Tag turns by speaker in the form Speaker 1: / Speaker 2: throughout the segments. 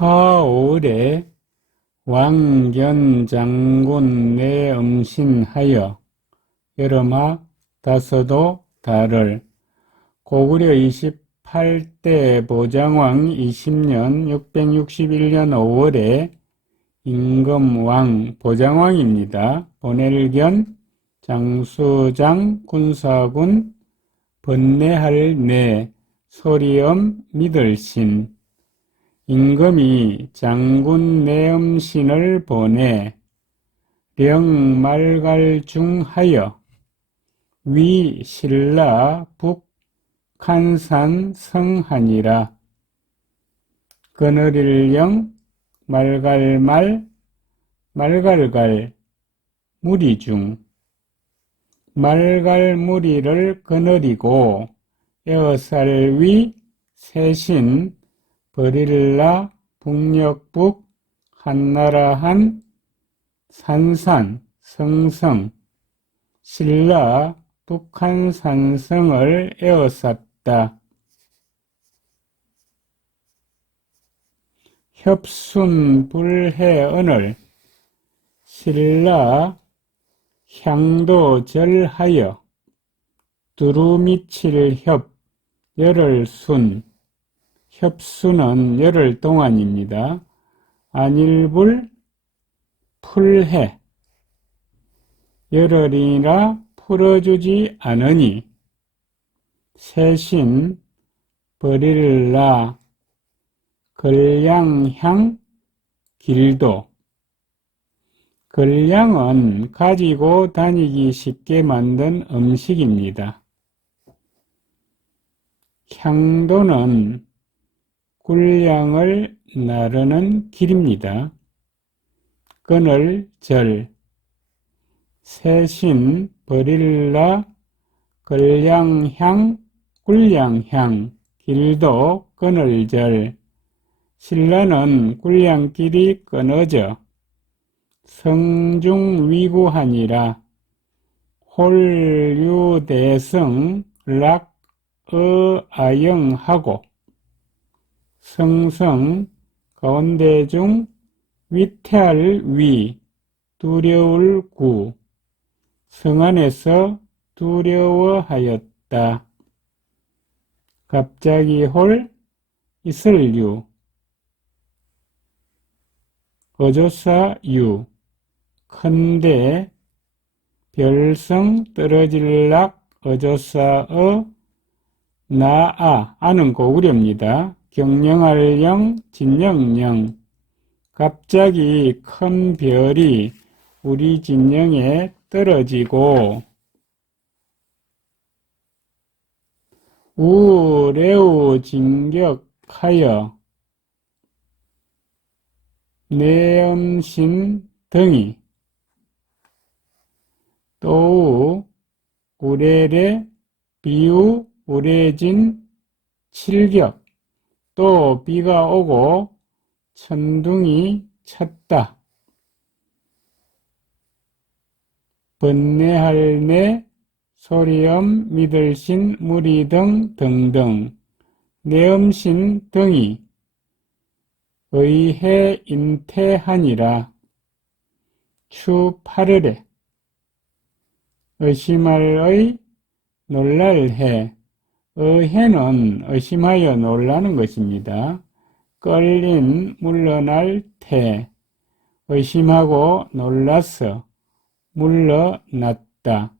Speaker 1: 하올에 왕견 장군 내 음신하여 여름하 다서도 달을 고구려 28대 보장왕 20년 661년 5월에 임금왕 보장왕입니다. 보낼견 장수장 군사군 번뇌할 내 소리엄 믿을신 임금이 장군 내음신을 보내 령말갈중하여 위 신라 북한산 성하니라. 그늘일령 말갈말 말갈갈 무리중 말갈무리를 거느리고 에어살 위 세신 버릴라 북녘북 한나라 한 산산 성성 신라 북한 산성을 에워쌌다. 협순 불해 언을 신라 향도 절하여 두루미칠 협 열흘 순 협수는 열흘 동안입니다. 안일불 풀해 열흘이나 풀어주지 않으니 세신 버릴라 걸량향 길도 걸량은 가지고 다니기 쉽게 만든 음식입니다. 향도는 꿀량을 나르는 길입니다. 끈을 절, 세신, 버릴라, 걸량향, 꿀량향, 길도 끈을 절, 신라는 꿀량길이 끊어져 성중위구하니라 홀유대성 락어아영하고 성성 가운데 중 위태할 위 두려울 구 성 안에서 두려워하였다. 갑자기 홀 이슬 유 어조사 유 큰데 별성 떨어질락 어조사어 나아 아는 고구려입니다. 경영할령 진영령. 갑자기 큰 별이 우리 진영에 떨어지고 우레우 진격하여 내음신 등이 또 우레레 비우 우레진 칠격 또 비가 오고 천둥이 쳤다. 번뇌할매 소리엄 믿을신 무리등 등등. 내음신 등이 의해 인태하니라. 추 8월에 의심할의 놀랄해 의해는 의심하여 놀라는 것입니다. 끌린 물러날 태 의심하고 놀라서 물러났다.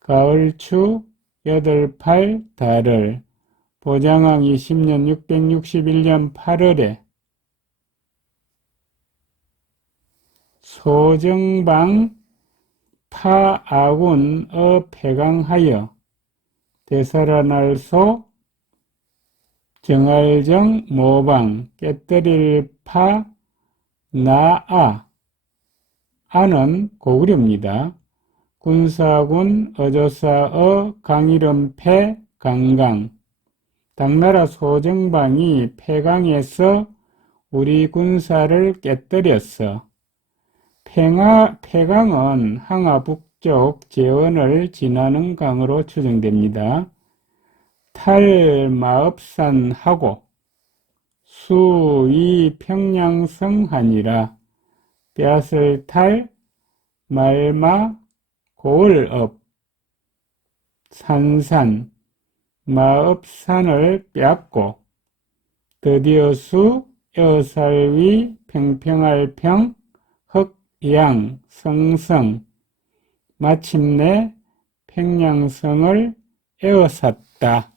Speaker 1: 가을추 여덟팔 달을 보장왕 20년 661년 8월에 소정방 파아군 어 폐강하여 대사라날소 정알정 모방 깨뜨릴 파 나아 아는 고구려입니다. 군사군 어조사어 강이름 폐 강강 당나라 소정방이 폐강에서 우리 군사를 깨뜨렸어. 팽하, 폐강은 항하 북 쪽 재원을 지나는 강으로 추정됩니다. 탈마읍산하고 수위 평양성 하니라 뙧을 탈 말마 고을업 산산 마읍산을 빼앗고 드디어 수 여살위 평평할 평 흑양 성성 마침내 평양성을 에워쌌다.